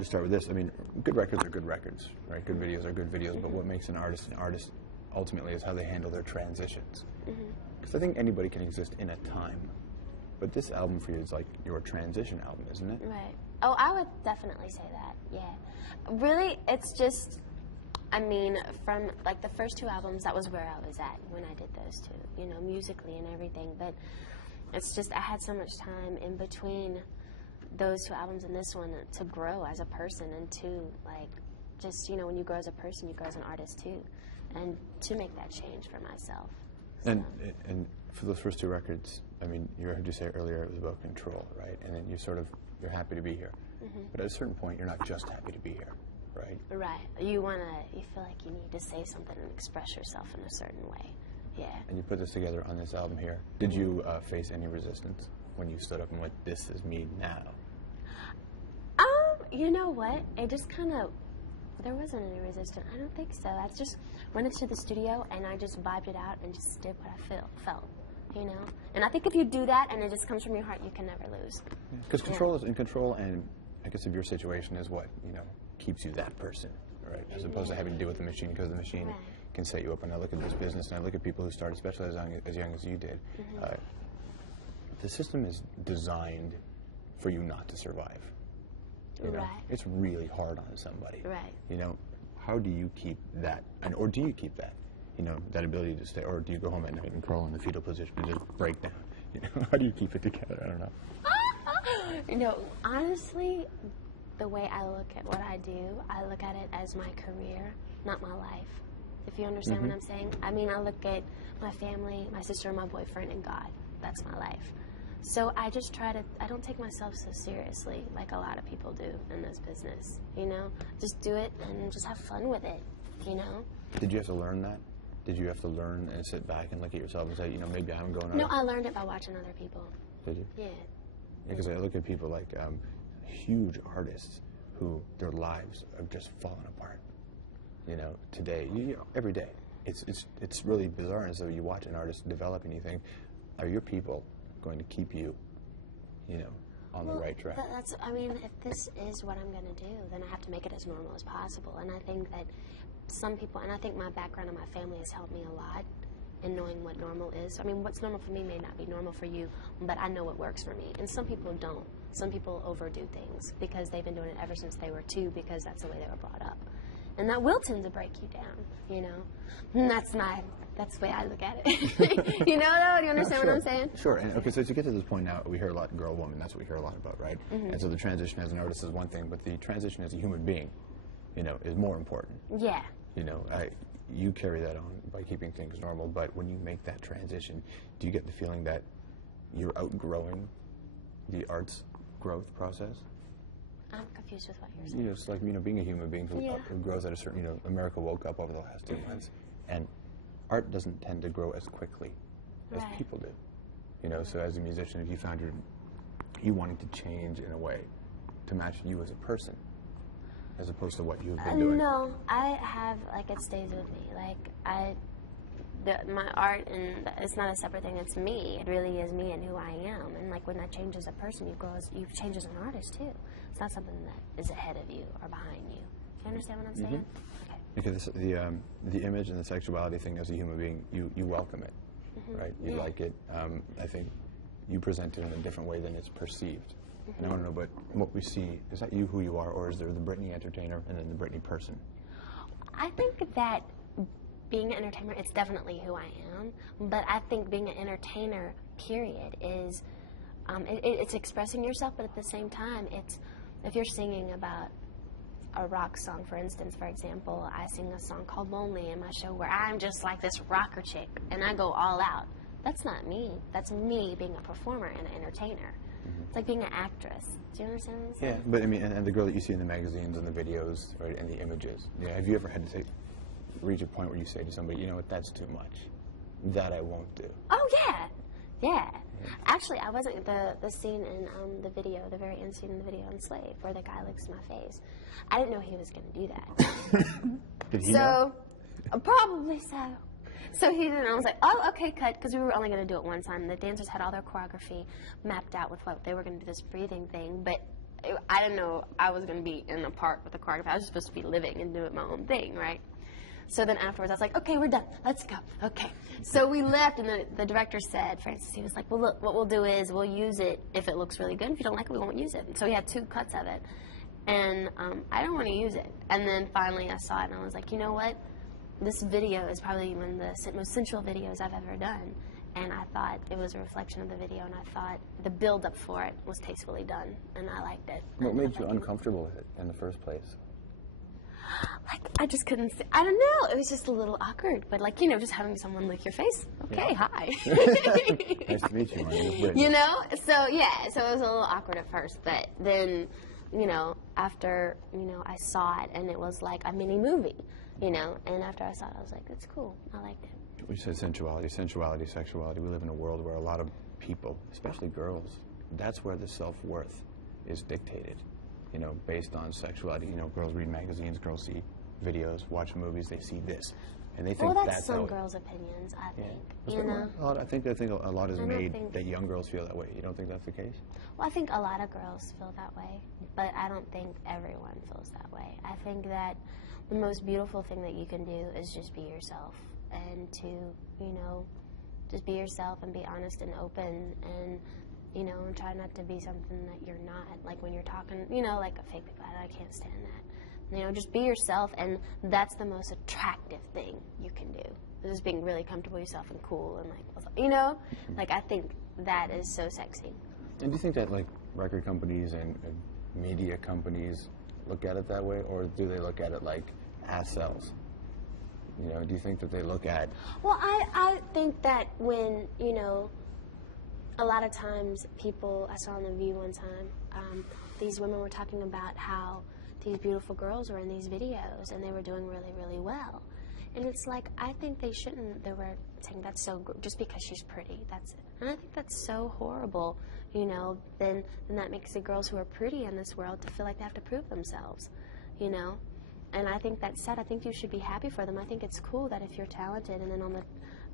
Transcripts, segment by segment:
to start with this. I mean, good records are good records, right? Good videos are good videos, but what makes an artist ultimately is how they handle their transitions. Because I think anybody can exist in a time, but this album for you is like your transition album, isn't it? Right. Oh, I would definitely say that, yeah. Really, it's just, I mean, from like the first two albums, that was where I was at when I did those two, you know, musically and everything, but it's just, I had so much time in between those two albums and this one to grow as a person and to, like, just, you know, when you grow as a person, you grow as an artist too, and to make that change for myself. So. And for those first two records, I mean, you heard you say earlier it was about control, right? And then you're happy to be here. But at a certain point, you're not just happy to be here, right? Right. You feel like you need to say something and express yourself in a certain way. Yeah. And you put this together on this album here. Did you face any resistance when you stood up and went, this is me now? You know what? It just kind of, there wasn't any resistance. I don't think so. I just went into the studio and I just vibed it out and just did what I felt, you know? And I think if you do that and it just comes from your heart, you can never lose. Because control is in control, and I guess if your situation is what, you know, keeps you that person, right? As opposed to having to deal with the machine, because the machine can set you up. And I look at this business and I look at people who started, especially as young as you did. The system is designed for you not to survive. You know? It's really hard on somebody. Right. You know, how do you keep that, or do you keep that, you know, that ability to stay, or do you go home at night and crawl in the fetal position and just break down? You know, how do you keep it together? I don't know. You know, honestly, the way I look at what I do, I look at it as my career, not my life. If you understand what I'm saying. I mean, I look at my family, my sister, my boyfriend, and God. That's my life. So I just I don't take myself so seriously like a lot of people do in this business, you know? Just do it and just have fun with it, you know? Did you have to learn that? Did you have to learn and sit back and look at yourself and say, you know, maybe I'm going out? No, I learned it by watching other people. Did you? Yeah. Because I look at people like huge artists who their lives are just falling apart. You know, today, you know, every day. It's really bizarre. And so you watch an artist develop and you think, are your people going to keep you, you know, on the right track? I mean, if this is what I'm going to do, then I have to make it as normal as possible. And I think that some people, and I think my background and my family has helped me a lot in knowing what normal is. I mean, what's normal for me may not be normal for you, but I know what works for me. And some people don't. Some people overdo things because they've been doing it ever since they were 2 because that's the way they were brought up. And that will tend to break you down, you know? And that's the way I look at it. You know, though? Do you understand what I'm saying? Sure. And okay, so to get to this point now, we hear a lot girl, woman. That's what we hear a lot about, right? And so the transition as an artist is one thing, but the transition as a human being, you know, is more important. Yeah. You know, you carry that on by keeping things normal, but when you make that transition, do you get the feeling that you're outgrowing the arts growth process? I'm confused with what you're saying. You know, it's like, you know, being a human being who grows at a certain, you know, America woke up over the last 2 months, and art doesn't tend to grow as quickly as people do. You know, so as a musician, if you found you wanting to change in a way to match you as a person, as opposed to what you've been doing. No, I have, like, it stays with me. Like, my art, and it's not a separate thing, it's me. It really is me and who I am. And, like, when I change as a person, you change as an artist, too. It's not something that is ahead of you or behind you. Do you understand what I'm saying? Okay. Because the image and the sexuality thing as a human being, you welcome it, right? You like it. I think you present it in a different way than it's perceived. And I want to know, but what we see, is that you who you are, or is there the Britney entertainer and then the Britney person? I think that being an entertainer, it's definitely who I am, but I think being an entertainer, period, is, it's expressing yourself, but at the same time, if you're singing about a rock song, for instance, for example, I sing a song called Lonely in my show where I'm just like this rocker chick, and I go all out. That's not me. That's me being a performer and an entertainer. It's like being an actress. Do you understand what I'm saying? Yeah, but I mean, and the girl that you see in the magazines and the videos, right, and the images. Yeah, have you ever had to reach a point where you say to somebody, you know what, that's too much. That I won't do. Oh yeah, yeah. Actually, I wasn't the scene in the video, the very end scene in the video on Slave, where the guy licks my face. I didn't know he was going to do that. Did he know? Probably so. So he didn't. I was like, oh, okay, cut, because we were only going to do it one time. The dancers had all their choreography mapped out with what they were going to do, this breathing thing. But I didn't know I was going to be in a park with a choreographer. I was supposed to be living and doing my own thing, right? So then afterwards, I was like, okay, we're done. Let's go. Okay. So we left, and the director said, Francis, he was like, well, look, what we'll do is we'll use it if it looks really good. If you don't like it, we won't use it. And so he had 2 cuts of it. And I don't want to use it. And then finally I saw it, and I was like, you know what? This video is probably one of the most sensual videos I've ever done. And I thought it was a reflection of the video, and I thought the build-up for it was tastefully done, and I liked it. What made you uncomfortable with it in the first place? Like, I just couldn't say, I don't know, it was just a little awkward, but like, you know, just having someone lick your face, okay, yeah. hi. Nice to meet you, my name is Britney. You know, so yeah, so it was a little awkward at first, but then, you know, after, you know, I saw it, and it was like a mini movie, you know, and after I saw it, I was like, it's cool, I liked it. We said sensuality, sexuality. We live in a world where a lot of people, especially girls, that's where the self-worth is dictated. You know, based on sexuality. You know, girls read magazines, girls see videos, watch movies, they see this, and they think well, that's that's some how girls' opinions, I think. Yeah. You know, I think a lot is made that young girls feel that way. You don't think that's the case? Well, I think a lot of girls feel that way, but I don't think everyone feels that way. I think that the most beautiful thing that you can do is just be yourself, and to, you know, just be yourself and be honest and open, and, you know, and try not to be something that you're not. Like when you're talking, you know, like a fake people, I can't stand that. You know, just be yourself, and that's the most attractive thing you can do. Just being really comfortable with yourself and cool and like, you know, like I think that is so sexy. And do you think that like record companies and media companies look at it that way, or do they look at it like ass sells? You know, do you think that they look at... Well, I think that when, you know, a lot of times people, I saw on The View one time, these women were talking about how these beautiful girls were in these videos and they were doing really, really well. And it's like, I think they shouldn't, they were saying that's so, just because she's pretty, that's it. And I think that's so horrible, you know, then that makes the girls who are pretty in this world to feel like they have to prove themselves, you know. And I think that's sad. I think you should be happy for them. I think it's cool that if you're talented and then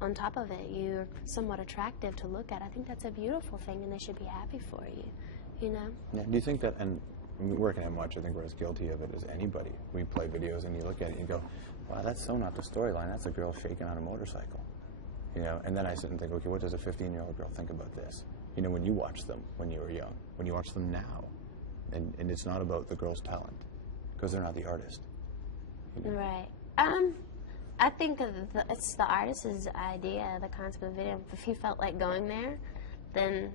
on top of it, you're somewhat attractive to look at. I think that's a beautiful thing, and they should be happy for you, you know? Yeah, do you think that, and working at Much, I think we're as guilty of it as anybody. We play videos and you look at it and you go, wow, that's so not the storyline. That's a girl shaking on a motorcycle. You know, and then I sit and think, okay, what does a 15-year-old girl think about this? You know, when you watch them when you were young, when you watch them now, and it's not about the girl's talent, because they're not the artist. You know? Right. I think it's the artist's idea, the concept of the video. If he felt like going there, then,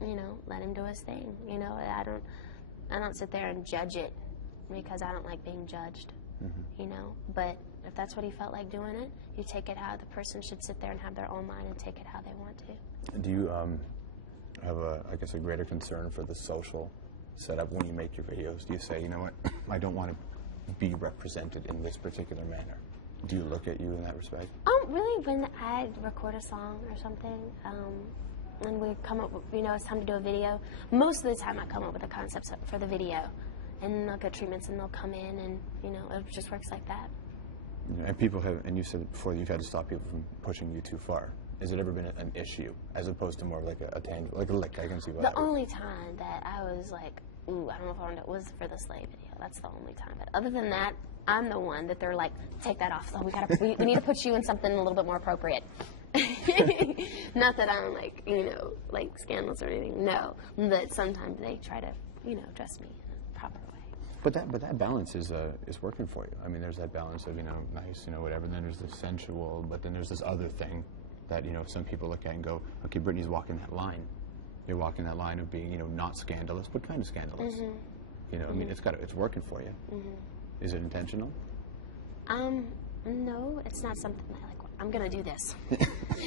you know, let him do his thing. You know, I don't sit there and judge it because I don't like being judged. You know, but if that's what he felt like doing it, you take it how the person should sit there and have their own mind and take it how they want to. Do you have I guess, a greater concern for the social setup when you make your videos? Do you say, you know what, I don't want to be represented in this particular manner? Do you look at you in that respect? Really, when I record a song or something, and we come up with, you know, it's time to do a video, most of the time I come up with the concepts for the video, and they'll get treatments and they'll come in, and, you know, it just works like that. You know, and people have, and you said before that you've had to stop people from pushing you too far. Has it ever been an issue, as opposed to more of like a tangent, like a lick? I can see why. The only time that I was like, ooh, I don't know if I want to, was for the Slave video. That's the only time. But other than that, I'm the one that they're like, take that off. So we need to put you in something a little bit more appropriate. Not that I'm like, you know, like scandalous or anything. No, but sometimes they try to, you know, dress me in a proper way. But that balance is working for you. I mean, there's that balance of, you know, nice, you know, whatever. And then there's the sensual, but then there's this other thing that, you know, some people look at and go, okay, Britney's walking that line. You're walking that line of being, you know, not scandalous, but kind of scandalous. You know, I mean, it's working for you. Is it intentional? No, it's not something that, like, I'm going to do this.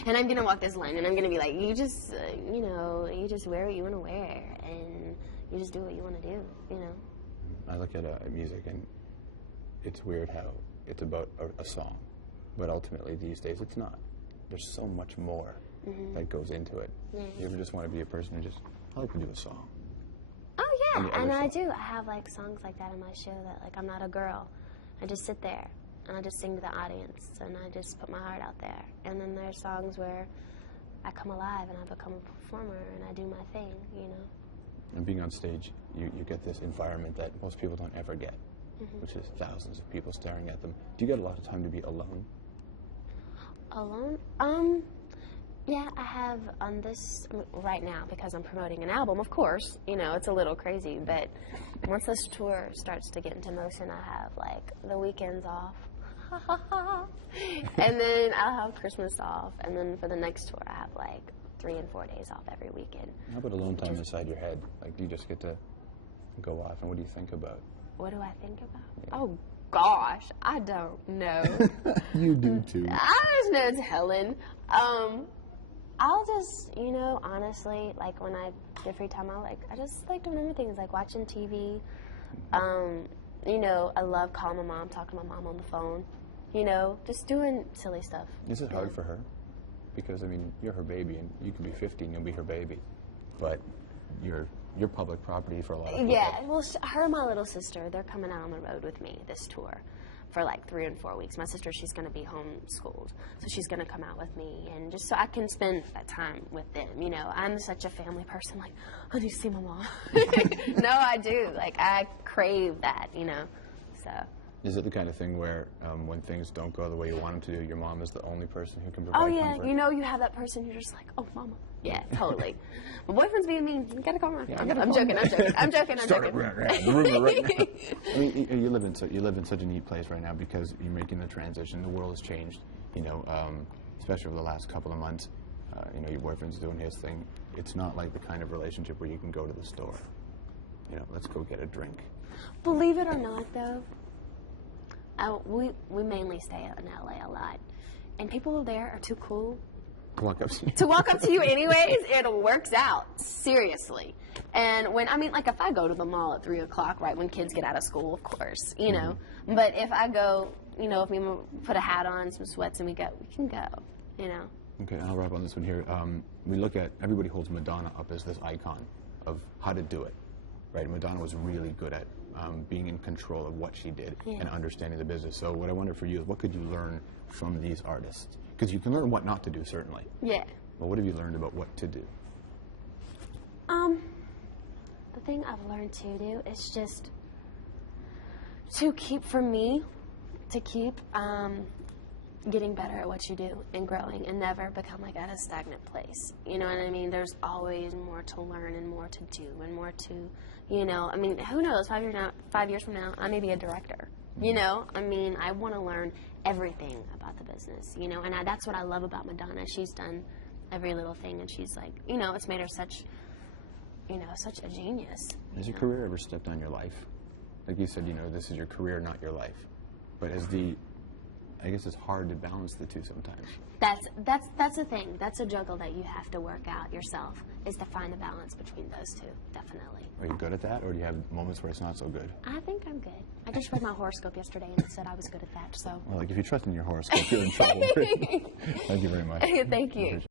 And I'm going to walk this line, and I'm going to be like, you just, you know, you just wear what you want to wear, and you just do what you want to do, you know. I look at music, and it's weird how it's about a song, but ultimately these days it's not. There's so much more that goes into it. Yeah. You ever just want to be a person who just, I like to do a song. Oh, yeah, and I do. I have, like, songs like that in my show that, like, I'm not a girl. I just sit there, and I just sing to the audience, and I just put my heart out there. And then there's songs where I come alive, and I become a performer, and I do my thing, you know. And being on stage you get this environment that most people don't ever get, which is thousands of people staring at them. Do you get a lot of time to be alone? Alone? Yeah, I have on this right now because I'm promoting an album, of course. You know, it's a little crazy, but once this tour starts to get into motion, I have like the weekends off. And then I'll have Christmas off, and then for the next tour, I have like 3 and 4 days off every weekend. How about alone time inside your head? Like, do you just get to go off, and what do you think about? What do I think about? Yeah. Oh, gosh, I don't know. You do, too. I just know it's Helen. I'll just, you know, honestly, like when I get free time, I just like doing other things, like watching TV. You know, I love calling my mom, talking to my mom on the phone. You know, just doing silly stuff. Is it hard for her? Because, I mean, you're her baby, and you can be 50 and you'll be her baby. But you're public property for a lot of people. Yeah, well, her and my little sister, they're coming out on the road with me this tour for like 3 and 4 weeks. My sister, she's going to be homeschooled, so she's going to come out with me, and just so I can spend that time with them. You know, I'm such a family person, like, I need to see my mom. No, I do. Like, I crave that, you know, so. Is it the kind of thing where when things don't go the way you want them to do, your mom is the only person who can provide comfort? You know, you have that person, you're just like, oh, mama. Yeah, totally. My boyfriend's being mean. You gotta call her. Yeah, I'm joking. Start it the rumor right now. I mean, you live in such a neat place right now because you're making the transition. The world has changed, you know, especially over the last couple of months. You know, your boyfriend's doing his thing. It's not like the kind of relationship where you can go to the store. You know, let's go get a drink. Believe it or not, though, we mainly stay in LA a lot, and people there are too cool to walk up to you anyways. It works out, seriously. And when, I mean, like if I go to the mall at 3 o'clock, right, when kids get out of school, of course, you know, but if I go, you know, if we put a hat on, some sweats, and we can go, you know. Okay, and I'll wrap on this one here. We look at, everybody holds Madonna up as this icon of how to do it, right? Madonna was really good at being in control of what she did and understanding the business. So what I wonder for you is, what could you learn from these artists? Because you can learn what not to do, certainly. Yeah. But what have you learned about what to do? The thing I've learned to do is just to keep, for me, to keep getting better at what you do and growing and never become like at a stagnant place. You know what I mean? There's always more to learn and more to do and more to, you know, I mean, who knows, 5 years from now, I may be a director. You know, I mean, I want to learn everything about the business, you know, and that's what I love about Madonna. She's done every little thing, and she's like, you know, it's made her such, you know, such a genius. Has your career ever stepped on your life? Like you said, you know, this is your career, not your life. But I guess it's hard to balance the two sometimes. That's the thing. That's a juggle that you have to work out yourself, is to find a balance between those two, definitely. Are you good at that, or do you have moments where it's not so good? I think I'm good. I just read my horoscope yesterday, and it said I was good at that, so. Well, like, if you trust in your horoscope, you're in trouble. Thank you very much. Thank you.